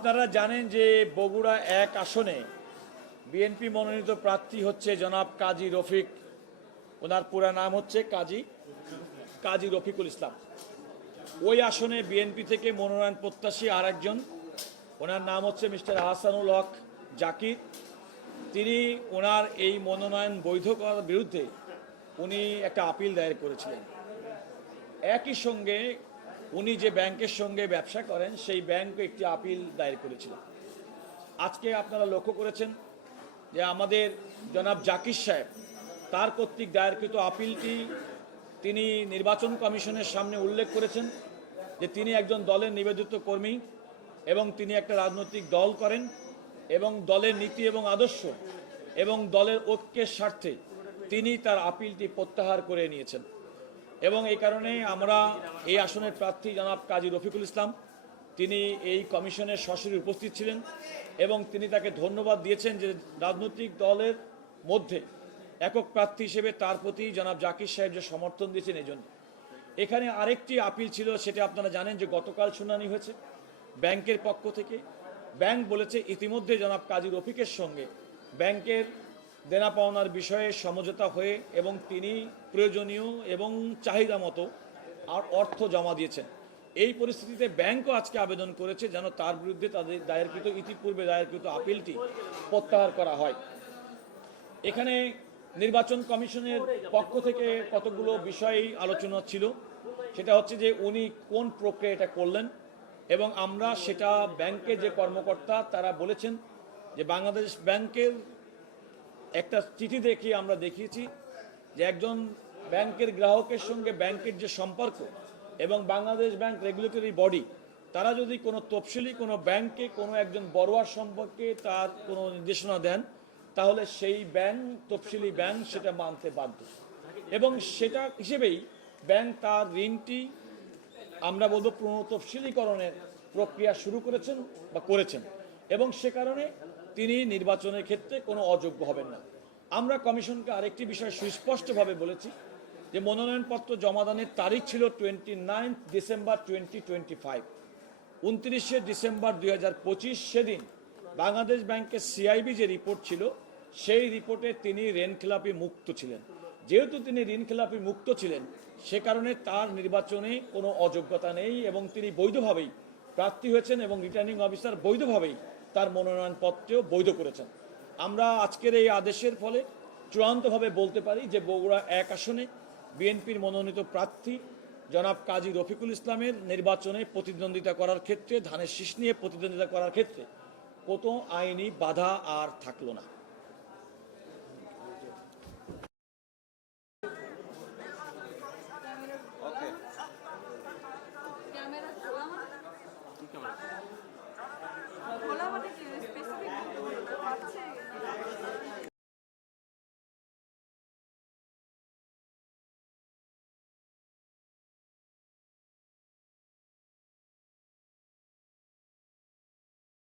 আপনারা জানেন যে বগুড়া 1 আসনে বিএনপি মনোনীত প্রার্থী হচ্ছে জনাব কাজী রফিক। ওনার পুরা নাম হচ্ছে কাজী রফিকুল ইসলাম। ওই আসনে বিএনপি থেকে মনোনয়ন প্রত্যাশী আর একজন, ওনার নাম হচ্ছে মিস্টার আহসানুল হক জাকির। তিনি ওনার এই মনোনয়ন বৈধ করার বিরুদ্ধে উনি একটা আপিল দায়ের করেছিলেন। একই সঙ্গে উনি যে ব্যাংকের সঙ্গে ব্যবসা করেন সেই ব্যাংকও একটি আপিল দায়ের করেছিলেন। আজকে আপনারা লক্ষ্য করেছেন যে আমাদের জনাব জাকির সাহেব তার কর্তৃক দায়েরকৃত আপিলটি তিনি নির্বাচন কমিশনের সামনে উল্লেখ করেছেন যে তিনি একজন দলের নিবেদিত কর্মী এবং তিনি একটা রাজনৈতিক দল করেন এবং দলের নীতি এবং আদর্শ এবং দলের ঐক্যের স্বার্থে তিনি তার আপিলটি প্রত্যাহার করে নিয়েছেন। এবং এই কারণে আমরা এই আসনের প্রার্থী জনাব কাজী রফিকুল ইসলাম তিনি এই কমিশনের সরাসরি উপস্থিত ছিলেন এবং তিনি তাকে ধন্যবাদ দিয়েছেন যে রাজনৈতিক দলের মধ্যে একক প্রার্থী হিসেবে তার প্রতি জনাব জাকির সাহেব যে সমর্থন দিয়েছেন এই জন্য। এখানে আরেকটি আপিল ছিল, সেটা আপনারা জানেন যে গতকাল শুনানি হয়েছে ব্যাংকের পক্ষ থেকে। ব্যাংক বলেছে ইতিমধ্যে জনাব কাজী রফিকের সঙ্গে ব্যাংকের দেনা পাওনার বিষয়ে সমঝোতা হয়ে এবং তিনি প্রয়োজনীয় এবং চাহিদা মতো আর অর্থ জমা দিয়েছেন। এই পরিস্থিতিতে ব্যাংকও আজকে আবেদন করেছে যেন তার বিরুদ্ধে তাদের ইতিপূর্বে দায়েরকৃত আপিলটি প্রত্যাহার করা হয়। এখানে নির্বাচন কমিশনের পক্ষ থেকে কতগুলো বিষয় আলোচনা ছিল, সেটা হচ্ছে যে উনি কোন প্রক্রিয়া এটা করলেন এবং আমরা সেটা ব্যাংকের যে কর্মকর্তা তারা বলেছেন যে বাংলাদেশ ব্যাংকের একটা চিঠি দেখিয়ে আমরা দেখিয়েছি যে একজন ব্যাংকের গ্রাহকের সঙ্গে ব্যাংকের যে সম্পর্ক এবং বাংলাদেশ ব্যাংক রেগুলেটরি বডি তারা যদি কোনো তফসিলি কোনো ব্যাংকে কোনো একজন বড়োয়ার সম্পর্কে তার কোনো নির্দেশনা দেন তাহলে সেই ব্যাংক তফসিলি ব্যাংক সেটা মানতে বাধ্য এবং সেটা হিসেবেই ব্যাংক তার ঋণটি আমরা বলবো পুনঃতফসিলীকরণের প্রক্রিয়া শুরু করেছেন বা করেছেন এবং সে কারণে তিনি নির্বাচনের ক্ষেত্রে কোনো অযোগ্য হবেন না। আমরা কমিশনকে আরেকটি বিষয় সুস্পষ্টভাবে বলেছি যে মনোনয়নপত্র জমাদানের তারিখ ছিল 29 ডিসেম্বর 2025। 29 ডিসেম্বর 2025 সেদিন বাংলাদেশ ব্যাংকের সিআইবি যে রিপোর্ট ছিল সেই রিপোর্টে তিনি ঋণখেলাপি মুক্ত ছিলেন। যেহেতু তিনি ঋণখেলাপি মুক্ত ছিলেন সে কারণে তার নির্বাচনে কোনো অযোগ্যতা নেই এবং তিনি বৈধভাবেই প্রার্থী হয়েছেন এবং রিটার্নিং অফিসার বৈধভাবেই তার মনোনয়নপত্রেও বৈধ করেছেন। আমরা আজকের এই আদেশের ফলে চূড়ান্তভাবে বলতে পারি যে বগুড়া 1 আসনে বিএনপির মনোনীত প্রার্থী জনাব কাজী রফিকুল ইসলামের নির্বাচনে প্রতিদ্বন্দ্বিতা করার ক্ষেত্রে ধানের শীষ নিয়ে প্রতিদ্বন্দ্বিতা করার ক্ষেত্রে কোনো আইনি বাধা আর থাকলো না।